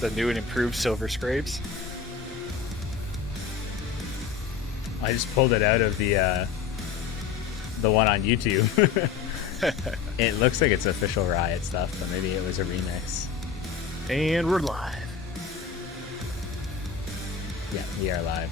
The new and improved Silver Scrapes. I just pulled it out of the one on YouTube. It looks like it's official Riot stuff, but maybe it was a remix. And we're live. Yeah, we are live.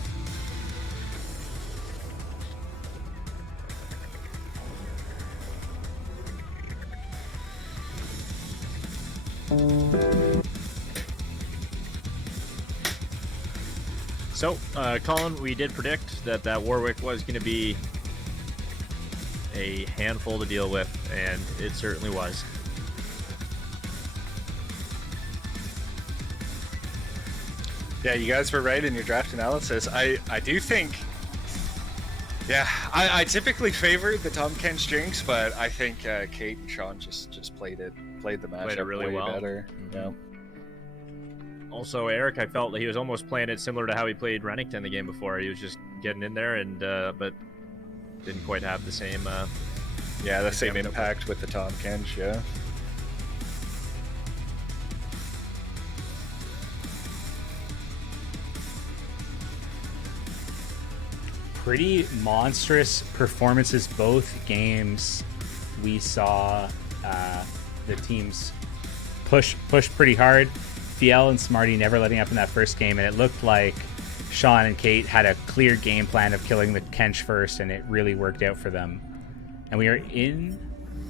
So, Colin, we did predict that Warwick was going to be a handful to deal with, and it certainly was. Yeah, you guys were right in your draft analysis. I do think, yeah, I typically favored the Tom Kench Jinx, but I think Kate and Sean just played the matchup really way well. better. Yeah. Also, Eric, I felt that he was almost playing it similar to how he played Rennington the game before. He was just getting in there, and but didn't quite have the same. The same impact with the Tom Kench. Yeah. Pretty monstrous performances both games. We saw the teams push pretty hard. FL and Smarty never letting up in that first game, and it looked like Sean and Kate had a clear game plan of killing the Kench first, and it really worked out for them. And we are in...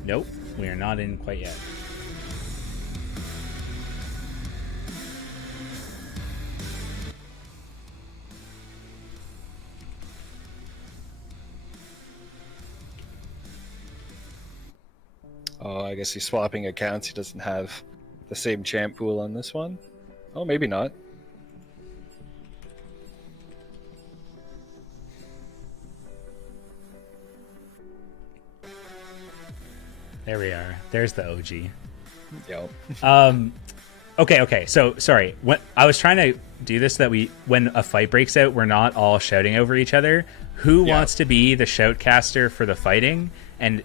Nope, we are not in quite yet. Oh, I guess he's swapping accounts. He doesn't have the same champ pool on this one. Oh, maybe not. There we are. There's the OG. Yep. Okay. So sorry. When I was trying to do this, that when a fight breaks out, we're not all shouting over each other. Who wants to be the shoutcaster for the fighting? And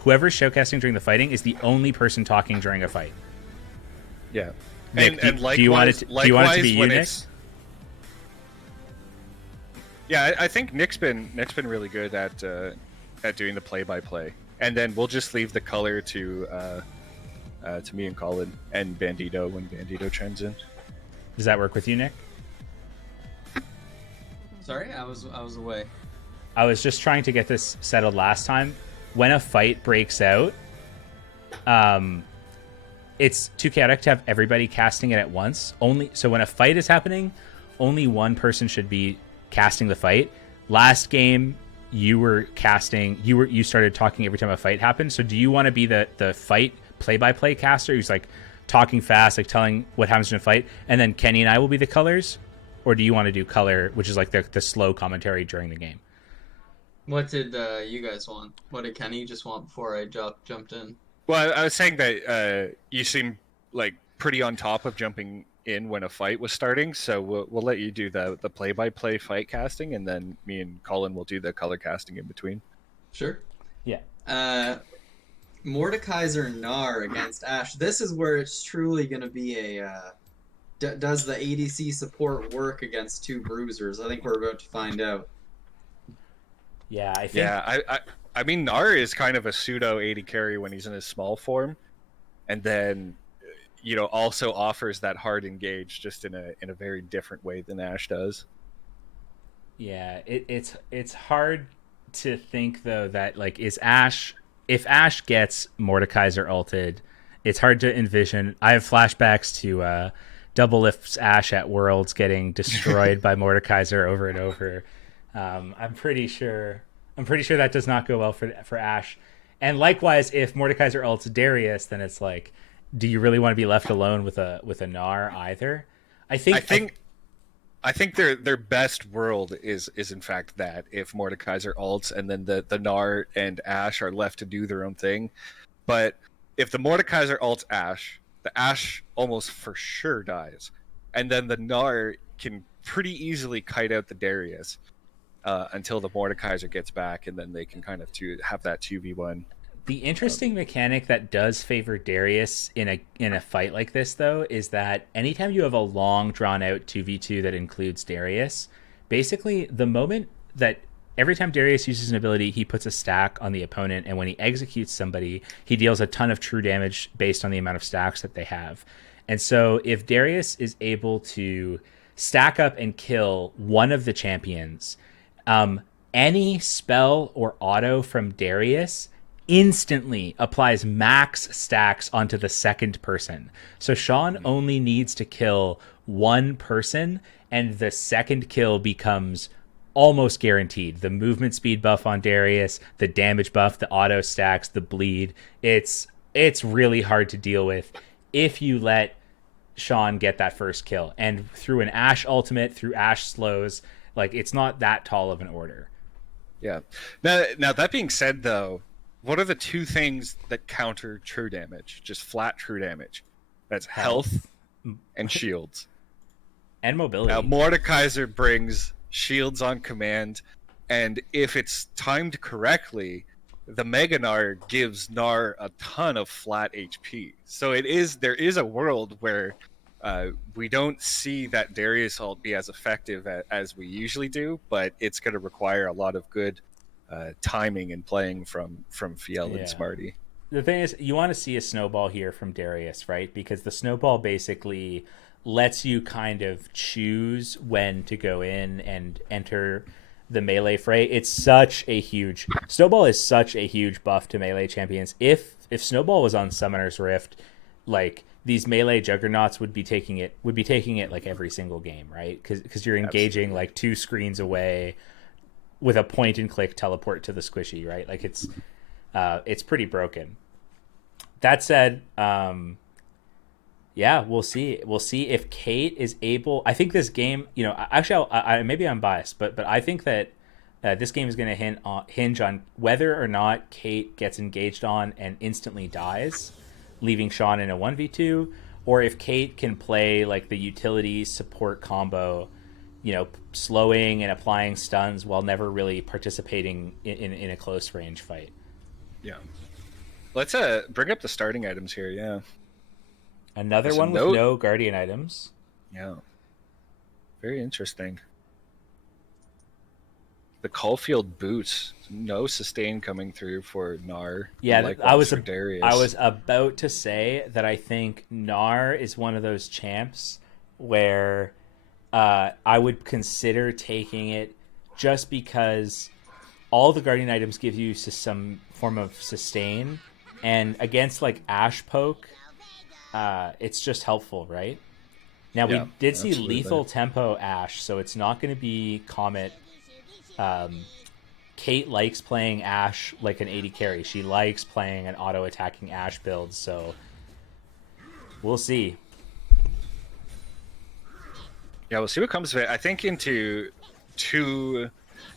whoever's shoutcasting during the fighting is the only person talking during a fight. Yeah. Nick, and likewise, do you want it to be you, Nick? Yeah, I think Nick's been really good at doing the play-by-play, and then we'll just leave the color to me and Colin and Bandito when Bandito chimes in. Does that work with you, Nick? Sorry, I was away. I was just trying to get this settled last time. When a fight breaks out, it's too chaotic to have everybody casting it at once. So when a fight is happening, only one person should be casting the fight. Last game, you were casting. You started talking every time a fight happened. So do you want to be the fight play-by-play caster who's like talking fast, like telling what happens in a fight, and then Kenny and I will be the colors, or do you want to do color, which is like the slow commentary during the game? What did you guys want? What did Kenny just want before I jumped in? Well, I was saying that you seem like pretty on top of jumping in when a fight was starting, so we'll let you do the play-by-play fight casting, and then me and Colin will do the color casting in between. Sure. Yeah. Mordekaiser Gnar against Ashe. This is where it's truly going to be a... does the ADC support work against two bruisers? I think we're about to find out. Yeah, I think... Yeah, I mean, Gnar is kind of a pseudo AD carry when he's in his small form, and then, also offers that hard engage just in a very different way than Ashe does. Yeah, it's hard to think though that like if Ashe gets Mordekaiser ulted, it's hard to envision. I have flashbacks to Double Lift's Ashe at Worlds getting destroyed by Mordekaiser over and over. I'm pretty sure that does not go well for Ashe. And likewise, if Mordekaiser ults Darius, then it's like, do you really want to be left alone with a Gnar either? I think their best world is in fact that if Mordekaiser ults and then the Gnar and Ashe are left to do their own thing. But if the Mordekaiser ults Ashe, the Ashe almost for sure dies, and then the Gnar can pretty easily kite out the Darius until the Mordekaiser gets back, and then they can kind of have that 2v1 The interesting mechanic that does favor Darius in a fight like this, though, is that anytime you have a long drawn out 2v2 that includes Darius, basically the moment that every time Darius uses an ability, he puts a stack on the opponent, and when he executes somebody, he deals a ton of true damage based on the amount of stacks that they have. And so if Darius is able to stack up and kill one of the champions, any spell or auto from Darius instantly applies max stacks onto the second person. So Sean only needs to kill one person, and the second kill becomes almost guaranteed. The movement speed buff on Darius, the damage buff, the auto stacks, the bleed. It's really hard to deal with if you let Sean get that first kill. And through an Ashe ultimate, through Ashe slows, like it's not that tall of an order. Yeah. Now that being said, though, what are the two things that counter true damage? Just flat true damage. That's health and shields. And mobility. Now, Mordekaiser brings shields on command, and if it's timed correctly, the Mega Gnar gives Gnar a ton of flat HP. So there is a world where we don't see that Darius ult be as effective as we usually do, but it's going to require a lot of good timing and playing from Fiel and Smarty. The thing is, you want to see a snowball here from Darius, right? Because the snowball basically lets you kind of choose when to go in and enter the melee fray. It's such a huge snowball is such a huge buff to melee champions. If snowball was on Summoner's Rift, like these melee juggernauts would be taking it like every single game, right? Because you're engaging like 2 screens away with a point and click teleport to the squishy, right? Like it's pretty broken. That said, yeah, we'll see. We'll see if Kate is able. I think this game, you know, actually, maybe I'm biased, but I think that this game is going to hinge on whether or not Kate gets engaged on and instantly dies, leaving Sean in a 1v2, or if Kate can play like the utility support combo, you know, slowing and applying stuns while never really participating in a close range fight. Yeah. Let's bring up the starting items here, yeah. Another one with no Guardian items. Yeah. Very interesting. The Caulfield boots, no sustain coming through for Gnar. Yeah, I was about to say that I think Gnar is one of those champs where I would consider taking it just because all the Guardian items give you some form of sustain, and against like Ashe poke, it's just helpful, right? Now we did see lethal tempo Ashe, so it's not going to be Comet. Kate likes playing Ashe like an 80 carry. She likes playing an auto attacking Ashe build, so we'll see. Yeah, we'll see what comes of it. I think into two,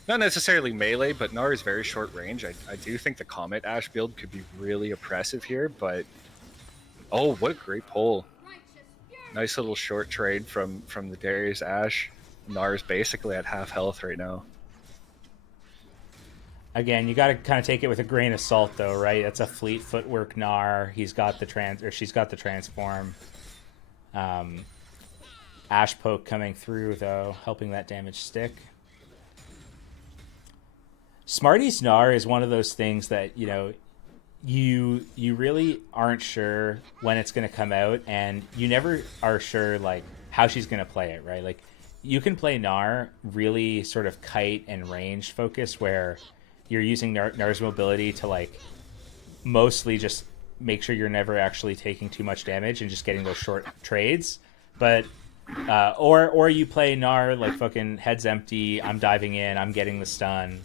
not necessarily melee, but Gnar is very short range. I do think the Comet Ashe build could be really oppressive here, but oh, what a great pull. Nice little short trade from the Darius Ashe. Gnar is basically at half health right now. Again, you got to kind of take it with a grain of salt, though, right? That's a fleet footwork Gnar. She's got the transform. Ashe poke coming through, though, helping that damage stick. Smarty's Gnar is one of those things that, you know, you really aren't sure when it's going to come out, and you never are sure like how she's going to play it, right? Like you can play Gnar really sort of kite and range focus, where you're using Gnar's mobility to like mostly just make sure you're never actually taking too much damage and just getting those short trades. But or you play Gnar like fucking heads empty, I'm diving in, I'm getting the stun.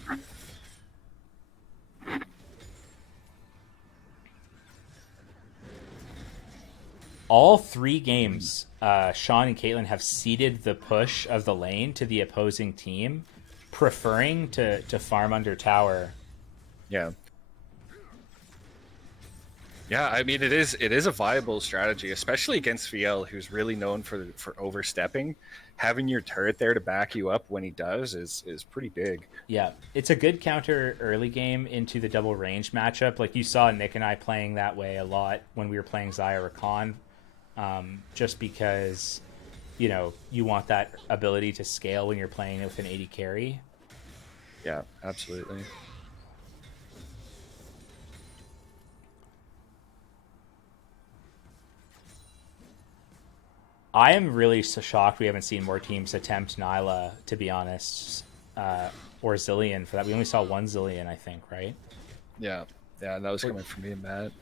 All 3 games, Sean and Caitlyn have ceded the push of the lane to the opposing team, preferring to farm under tower. Yeah. Yeah, I mean it is a viable strategy, especially against VL, who's really known for overstepping. Having your turret there to back you up when he does is pretty big. Yeah, it's a good counter early game into the double range matchup. Like you saw Nick and I playing that way a lot when we were playing Xayah or Khan, just because you want that ability to scale when you're playing with an 80 carry. Yeah, absolutely. I am really so shocked we haven't seen more teams attempt Nyla, to be honest, or Zillion for that. We only saw one Zillion, I think, right? Yeah, yeah, and that was coming from me and Matt.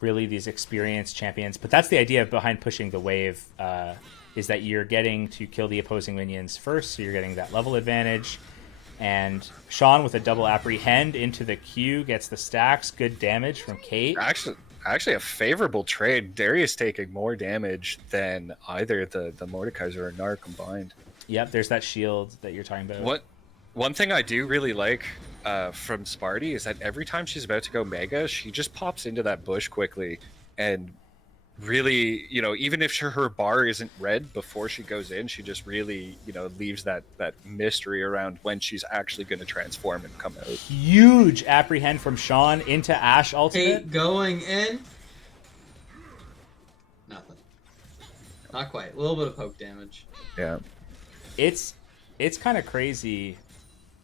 Really, these experienced champions. But that's the idea behind pushing the wave, is that you're getting to kill the opposing minions first, so you're getting that level advantage. And Sean with a double apprehend into the Q gets the stacks. Good damage from Kate. Actually a favorable trade. Darius taking more damage than either the Mordekaiser or Gnar combined. Yep, there's that shield that you're talking about. One thing I do really like from Sparty is that every time she's about to go Mega, she just pops into that bush quickly and really, even if her bar isn't red before she goes in, she just really, leaves that mystery around when she's actually going to transform and come out. Huge apprehend from Sean into Ashe ultimate. Kate going in. Nothing. Not quite. A little bit of poke damage. Yeah. It's kind of crazy.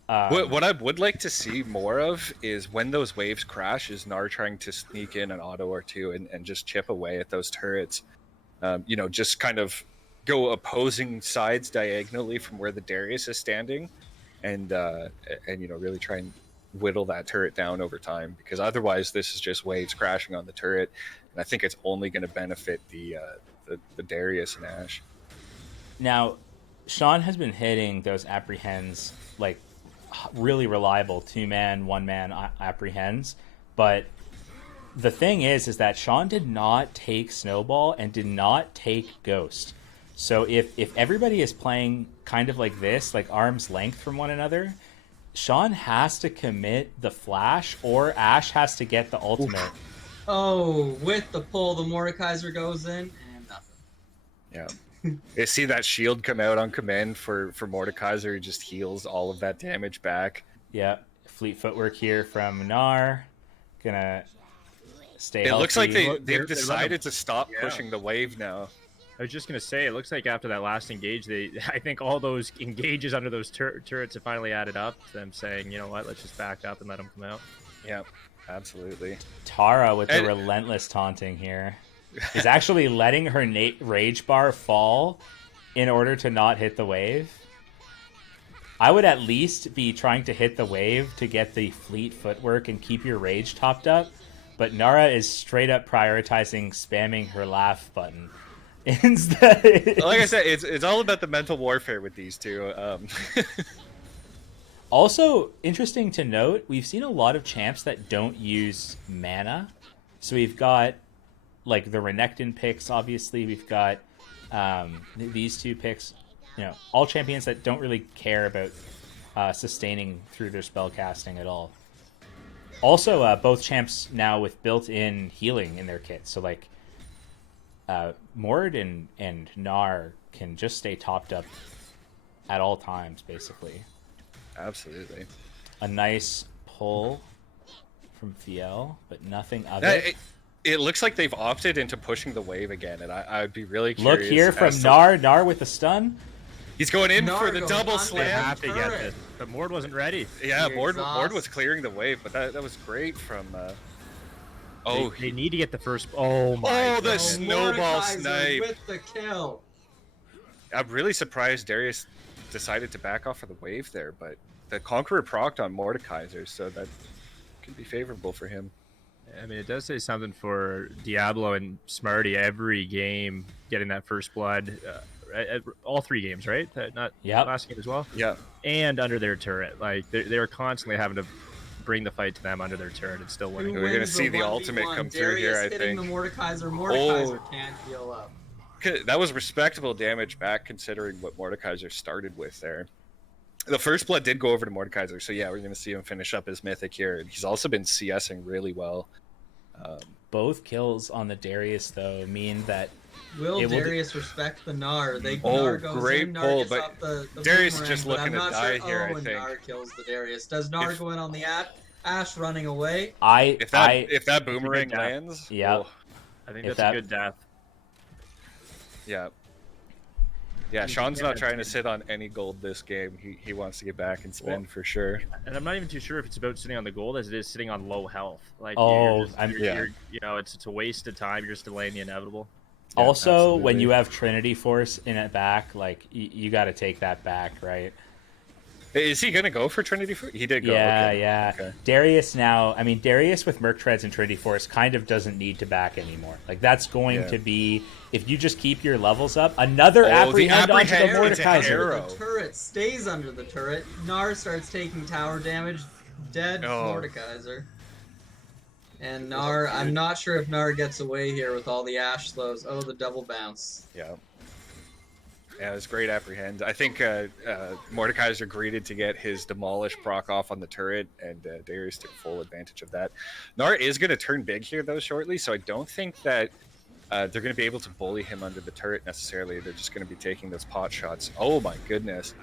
What I would like to see more of is when those waves crash, is Gnar trying to sneak in an auto or two and just chip away at those turrets. Just kind of go opposing sides diagonally from where the Darius is standing, and really try and whittle that turret down over time. Because otherwise, this is just waves crashing on the turret, and I think it's only going to benefit the Darius and Ashe. Now, Sean has been hitting those apprehends like really reliable 2-man, 1-man apprehends, but the thing is that Sean did not take Snowball and did not take Ghost. So if everybody is playing kind of like this, like arm's length from one another, Sean has to commit the flash or Ashe has to get the ultimate. Oof. Oh, with the pull, the Mordekaiser goes in and nothing. Yeah. You see that shield come out on command for Mordekaiser, who just heals all of that damage back. Yeah, fleet footwork here from Gnar. Gonna stay It healthy. looks like they've decided to stop pushing the wave now. I was just gonna say, it looks like after that last engage, I think all those engages under those turrets have finally added up to them saying, you know what, let's just back up and let them come out. Yeah, absolutely. Tara with the relentless taunting here is actually letting her rage bar fall in order to not hit the wave. I would at least be trying to hit the wave to get the fleet footwork and keep your rage topped up, but Nara is straight up prioritizing spamming her laugh button. Instead, like I said, it's all about the mental warfare with these two. Also, interesting to note, we've seen a lot of champs that don't use mana. So we've got like the Renekton picks, obviously. We've got these two picks, all champions that don't really care about sustaining through their spell casting at all. Also, both champs now with built-in healing in their kit. So like Mord and Gnar can just stay topped up at all times, basically. Absolutely. A nice pull from Fiel, but nothing other. It looks like they've opted into pushing the wave again, and I would be really curious. Look here from Gnar. Gnar with the stun. He's going in Gnar for the double They slam. have to get this, but Mord wasn't ready. Yeah, Mord Exhaust. was clearing the wave, but that was great from... They need to get the first... Oh my the goodness. snowball Mordekaiser snipe. with the kill. I'm really surprised Darius decided to back off of the wave there, but the Conqueror procced on Mordekaiser, so that could be favorable for him. I mean, it does say something for Diablo and Smarty every game getting that first blood. At all 3 games, right? Not last game as well? Yeah. And under their turret. Like, they're constantly having to bring the fight to them under their turret and still winning. We're gonna see the ultimate come through here, I think. The Mordekaiser can't heal up. That was respectable damage back, considering what Mordekaiser started with there. The first blood did go over to Mordekaiser, so yeah, we're going to see him finish up his mythic here. He's also been CSing really well. Both kills on the Darius though mean that Will It will Darius respect the Gnar? Oh, Gnar goes great in, Gnar pull, gets but off the Darius boomerang, just but looking I'm to not die sure. here, I and think. Gnar kills the Darius. Does Gnar If- go in on the Ash running away? If that boomerang death. lands, Yeah. oh, I think If that's that- a good death. yeah. Yeah, Sean's not trying to sit on any gold this game. He wants to get back and spend for sure. And I'm not even too sure if it's about sitting on the gold as it is sitting on low health. Like, Oh, you're you know, it's a waste of time. You're just delaying the inevitable. Yeah, also, when absolutely. you have Trinity Force in it back, like you got to take that back, right? Is he gonna go for Trinity? He did go. Yeah, okay. yeah. Okay. Darius now, I mean, Darius with Merc Treads and Trinity Force kind of doesn't need to back anymore. Like, that's going Yeah. to be, if you just keep your levels up, another Oh, the apprehend onto the apprehend, it's an Mordekaiser. arrow. The turret stays under the turret. Gnar starts taking tower damage. Dead Oh. Mordekaiser. And Gnar, I'm not sure if Gnar gets away here with all the Ash slows. Oh, the double bounce. Yeah. Yeah, it was great apprehend. I think Mordekaiser greeted to get his demolish proc off on the turret, and Darius took full advantage of that. Gnar is going to turn big here, though, shortly, so I don't think that they're going to be able to bully him under the turret necessarily. They're just going to be taking those pot shots. Oh my goodness.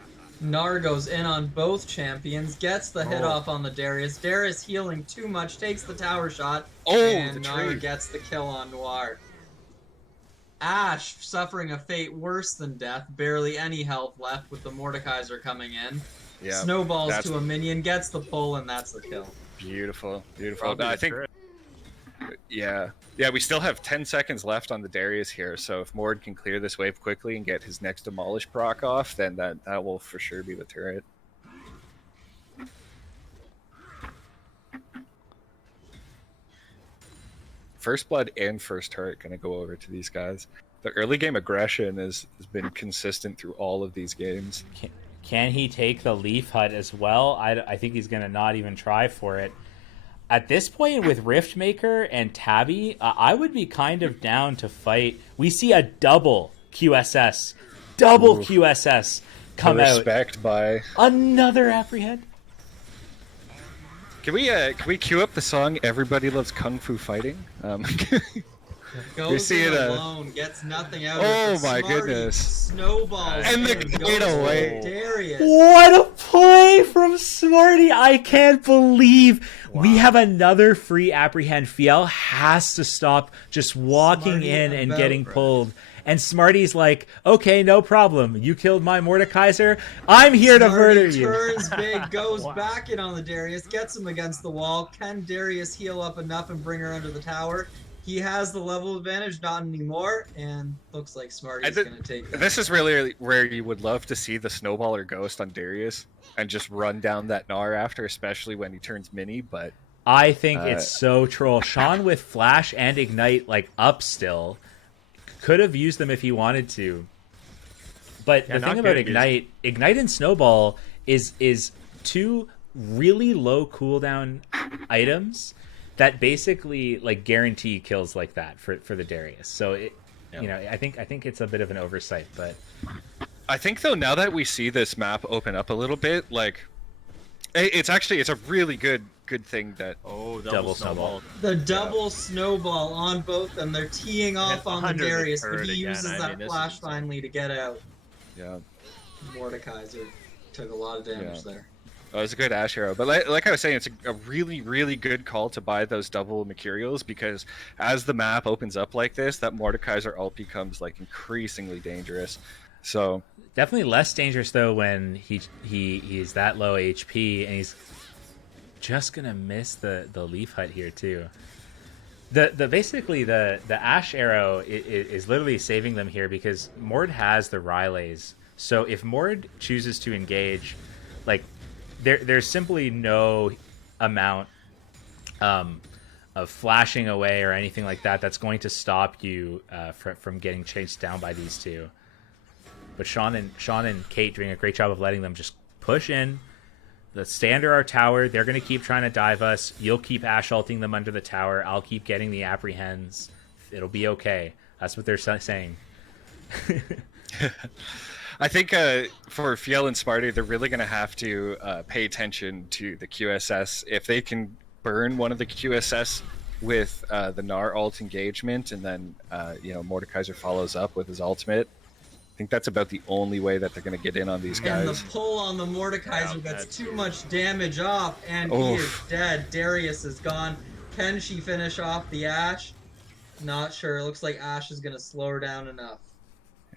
Gnar goes in on both champions, gets the hit off on the Darius. Darius healing too much, takes the tower shot, Oh, and the Gnar trade. gets the kill on Noir. Ash suffering a fate worse than death, barely any health left with the Mordekaiser coming in. Yeah, Snowballs that's to a minion, gets the pull, and that's the kill. beautiful. Beautiful. Probably No, I the think, turret. yeah. Yeah, we still have 10 seconds left on the Darius here, so if Mord can clear this wave quickly and get his next demolish proc off, then that will for sure be the turret. First blood and first turret going to go over to these guys. The early game aggression has been consistent through all of these games. Can he take the Leaf Hut as well? I think he's going to not even try for it. At this point, with Riftmaker and Tabby, I would be kind of down to fight. We see a double QSS. Double QSS come out. Respect by... Another apprehend. Can we cue up the song "Everybody Loves Kung Fu Fighting"? Goes see in it, alone, gets nothing out Oh of it. my Smarty goodness. Snowballs And the in, goes getaway. for Darius. What a play from Smarty. I can't believe we have another free apprehend. Fiel has to stop just walking Smarty in and about getting right. pulled. And Smarty's like, okay, no problem. You killed my Mordekaiser. I'm here to Smarty murder you. turns big, goes back in on the Darius, gets him against the wall. Can Darius heal up enough and bring her under the tower? He has the level advantage, not anymore, and looks like Smarty's going to take that. This is really where you would love to see the snowball or ghost on Darius and just run down that Gnar after, especially when he turns mini. But I think it's so troll. Sean with Flash and Ignite like up still could have used them if he wanted to. But the not thing about good, Ignite and Snowball is two really low cooldown items that basically like guarantee kills like that for the Darius. So it, you know, I think it's a bit of an oversight, but I think though now that we see this map open up a little bit, like it's a really good thing that Oh, Double snowball. The double snowball on both them. They're teeing off on the under the Darius, but turret he again. uses I that mean, this flash is- finally to get out. yeah. Mordekaiser took a lot of damage there. It was a good Ash arrow, but like I was saying, it's a really, really good call to buy those double Mercurials because as the map opens up like this, that Mordekaiser ult becomes like increasingly dangerous. So definitely less dangerous though when he's that low HP and he's just gonna miss the Leaf Hut here too. The basically the Ash arrow is literally saving them here because Mord has the Rylays. So if Mord chooses to engage, like there's simply no amount of flashing away or anything like that that's going to stop you from getting chased down by these two. But Sean and Kate doing a great job of letting them just push in. Let's stay under our tower. They're going to keep trying to dive us. You'll keep Ash ulting them under the tower. I'll keep getting the apprehends. It'll be okay. That's what they're saying. I think for Fiel and Smarty, they're really going to have to pay attention to the QSS. If they can burn one of the QSS with the Gnar ult engagement, and then Mordekaiser follows up with his ultimate, I think that's about the only way that they're going to get in on these guys. And the pull on the Mordekaiser gets that's too huge. much damage off, and he is dead. Darius is gone. Can she finish off the Ashe? Not sure. It looks like Ashe is going to slow her down enough.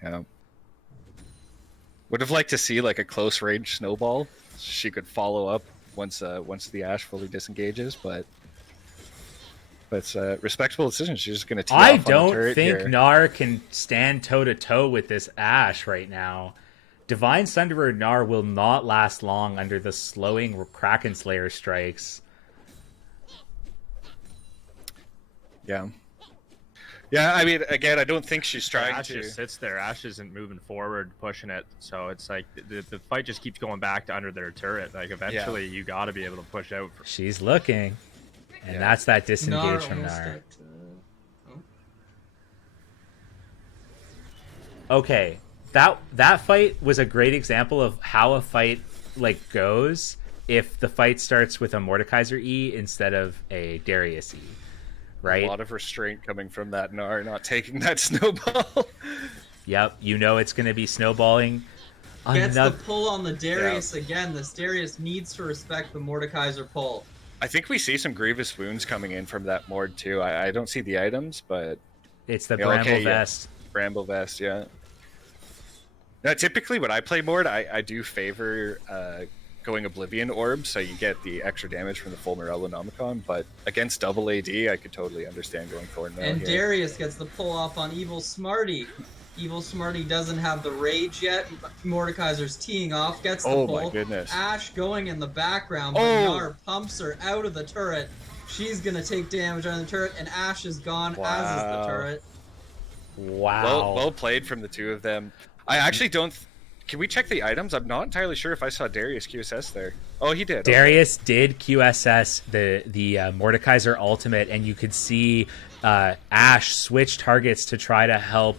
Yeah. Would have liked to see like a close range snowball. She could follow up once the Ashe fully disengages, but it's a respectable decision. She's just going to tee I off on the don't turret think here. Gnar can stand toe to toe with this Ashe right now. Divine Sunderer Gnar will not last long under the slowing Kraken Slayer strikes. Yeah. Yeah, I mean, again, I don't think she's trying Ashe to. just sits there. Ashe isn't moving forward, pushing it. So it's like the fight just keeps going back to under their turret. Like eventually, you got to be able to push out. She's looking, and that's that disengage from almost Gnar. at, Okay, that fight was a great example of how a fight like goes if the fight starts with a Mordekaiser E instead of a Darius E, right? A lot of restraint coming from that Gnar not taking that snowball. Yep, you know it's going to be snowballing. Gets the pull on the Darius again. This Darius needs to respect the Mordekaiser pull. I think we see some grievous wounds coming in from that Mord too. I don't see the items, but It's the Bramble Vest. Bramble Vest, yeah. Now, typically when I play Mord, I do favor going Oblivion Orb, so you get the extra damage from the full Morellonomicon, but against double AD, I could totally understand going Thornmail And here. Darius gets the pull off on Evil Smarty. Evil Smarty doesn't have the rage yet. Mordekaiser's teeing off, gets the pull. Oh my goodness. Ashe going in the background, but Gnar pumps her out of the turret. She's gonna take damage on the turret, and Ashe is gone, as is the turret. Wow. Well played from the two of them. I actually don't... Can we check the items? I'm not entirely sure if I saw Darius QSS there. Oh, he did. Darius did QSS the Mordekaiser ultimate, and you could see Ashe switch targets to try to help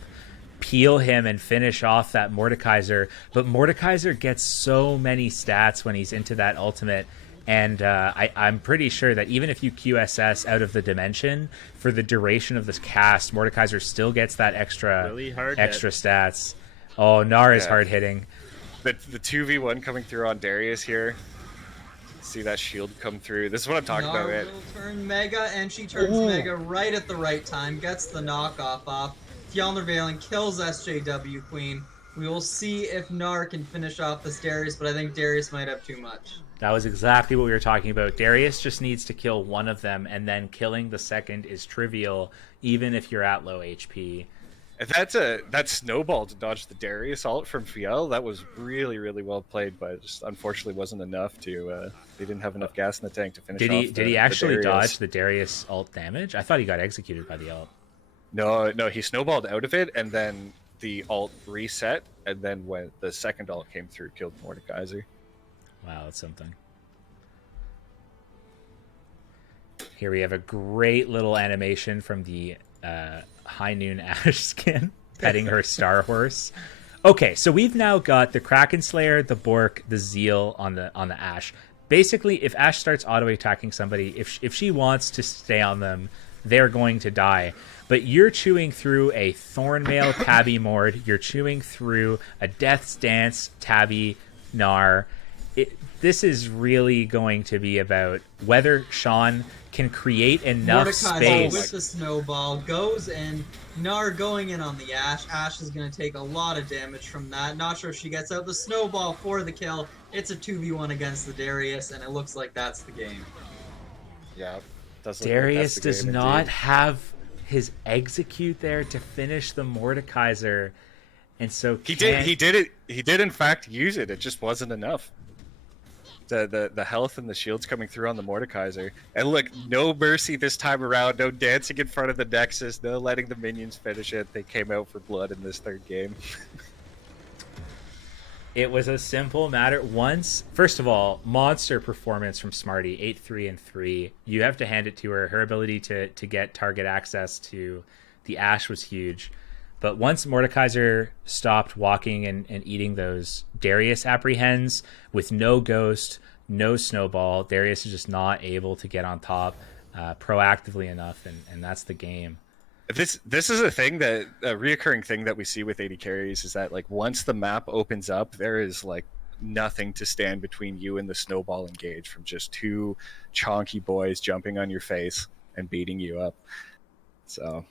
peel him and finish off that Mordekaiser. But Mordekaiser gets so many stats when he's into that ultimate, and I'm pretty sure that even if you QSS out of the dimension for the duration of this cast, Mordekaiser still gets that extra stats. Oh, Gnar is hard hitting. The 2v1 coming through on Darius here. See that shield come through. This is what I'm talking about, man. Gnar will turn Mega, and she turns Mega right at the right time. Gets the knockoff off. Fjellner Valen kills SJW Queen. We will see if Gnar can finish off this Darius, but I think Darius might have too much. That was exactly what we were talking about. Darius just needs to kill one of them, and then killing the second is trivial, even if you're at low HP. That snowball to dodge the Darius ult from Fiel, that was really, really well played, but it just unfortunately wasn't enough to... they didn't have enough gas in the tank to finish off Did he actually the dodge the Darius ult damage? I thought he got executed by the ult. No, he snowballed out of it, and then the ult reset, and then when the second ult came through, killed Mordekaiser. Wow, that's something. Here we have a great little animation from the High Noon Ashe skin petting her Star Horse. Okay, so we've now got the Kraken Slayer, the Bork, the Zeal on the Ashe. Basically, if Ashe starts auto-attacking somebody, if she wants to stay on them, they're going to die. But you're chewing through a Thornmail Tabby Mord. You're chewing through a Death's Dance Tabby Gnar. This is really going to be about whether Sean can create enough space. With the snowball goes in. Gnar going in on the Ashe. Ashe is going to take a lot of damage from that. Not sure if she gets out the snowball for the kill. It's a 2v1 against the Darius, and it looks like that's the game. Yeah. Darius does not have his execute there to finish the Mordekaiser, and so he did in fact use it. It just wasn't enough. The health and the shields coming through on the Mordekaiser, and look, no mercy this time around. No dancing in front of the Nexus. No letting the minions finish it. They came out for blood in this third game. It was a simple matter. First of all, monster performance from Smarty, 8-3 and 3. You have to hand it to her. Her ability to get target access to the Ashe was huge. But once Mordekaiser stopped walking and eating those, Darius apprehends with no ghost, no snowball. Darius is just not able to get on top proactively enough, and that's the game. This is a reoccurring thing that we see with AD carries is that like once the map opens up, there is like nothing to stand between you and the snowball engage from just two chonky boys jumping on your face and beating you up. So